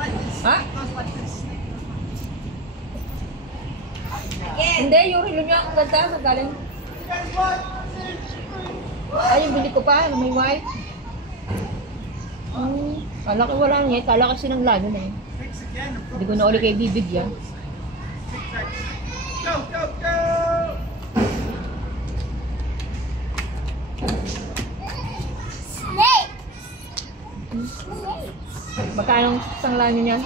Ha? Hindi, yung relo niya ang ganda. Sa galing. Ay, yung bili ko pa. May white. Kala ko wala niya. Kala kasi ng lalo na eh. Hindi ko na ulit kayo bibigyan. Go, go, go! Snake! Magkano isang lalo niyan?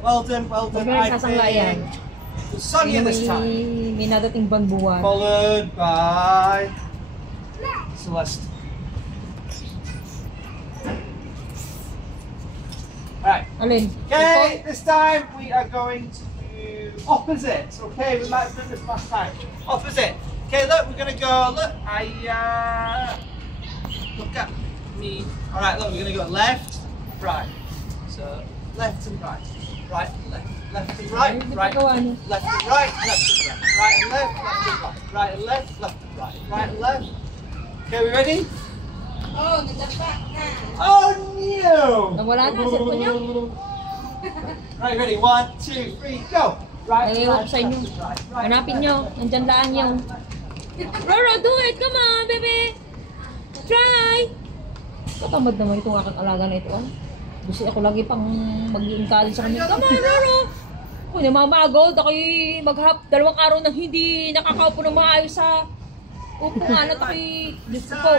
Well done, well done. Magkano sasangla yan? Sonia this time. May nadating banbuwan. Followed by Celeste. Alright. Alin? Okay, this time we are going to do opposite. Okay, we might have done this last time. Opposite. Okay, look, we're gonna go. Look, look at me. All right, look, we're gonna go left, right. So left and right, right and left, left and right, right, left and right, left and right, right and left, left and right, right and left, left and right, right and left. Okay, we ready? Oh, nagdapak na. Oh no! Nawala na, set mo niyo. Right, ready? 1, 2, 3, go! Right, Naiiwan ko sa inyo. Hanapin nyo. Nandyan laan yung... Roro, do it! Come on, baby! Try! Katamad naman itong aking alaga na ito. Gusto ako lagi pang mag-i-encourage sa kanya. Come on, Roro! Kung namamagod, ako'y maghap 2 araw na hindi nakakaupo ng maayos sa upungan at ako'y... Diyos ko po.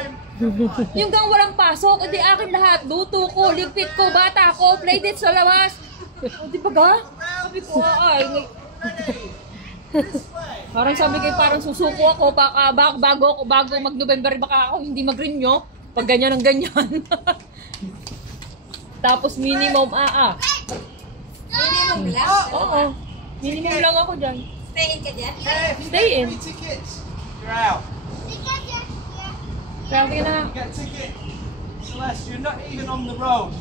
Yung gang walang pasok, hindi akin lahat. Luto ko, ligpit ko, bata ko, playdate sa labas. O, di ba ga? Sabi ko, ay. Parang sabi kayo, parang susuko ako, bago mag-November, baka ako hindi mag-renew. Pag ganyan ang ganyan. Tapos minimum, Minimum lang? Oo. Minimum lang ako dyan. Stay in ka dyan? Stay in. Tickets. You're out. Kaya tingnan na. You get a ticket. Celeste, you're not even on the road.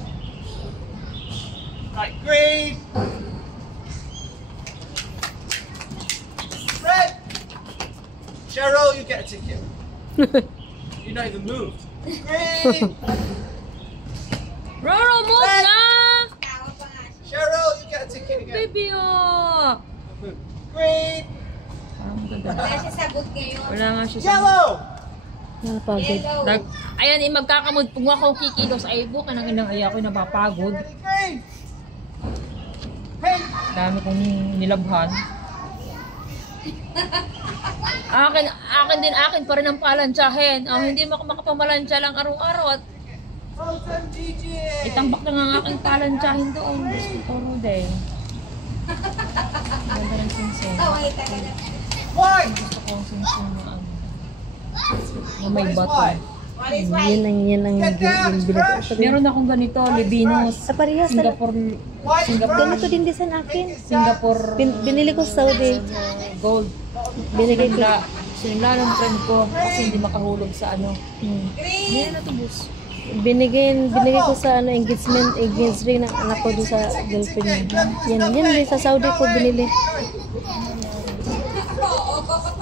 Right, green. Red. Cheryl, you get a ticket. You're not even moved. Green. Roro, move Red. na! Tawa pa nga siya. Cheryl, you get a ticket again. Baby, oh! Move. Green. Wala siya sagot ngayon. Wala nga siya sa... Yellow. Yellow. Ayan, magkakamod. Kung ako kikilos ay buka ng inang ay ako'y napapagod. Ready, green. Pink. Dami kong nilabhan. Akin pa rin ang palantsahin. Oh, hindi mo ako makapamalansya lang araw-araw at Well done, Gigi. itambak na nga ang aking palantsahin doon. Gusto ko din. Ganda ng sinsing. Kaway talaga. White. Gusto ko ang sinsing na ano. Na may What is bato. white? What is white? Yan ang Get down, binigay. Crash. Meron akong ganito, Libinos, Sa parehas. Singapore, White. Ganito din din sa akin. Singapore Binili ko sa Saudi. gold. Binigay ko. Sinimla ng friend ko kasi hindi makahulog sa ano. Green. Hindi na natubos. Binigay ko sa engagement ring ng anak ko doon sa girlfriend niya. Yan din sa Saudi ko binili.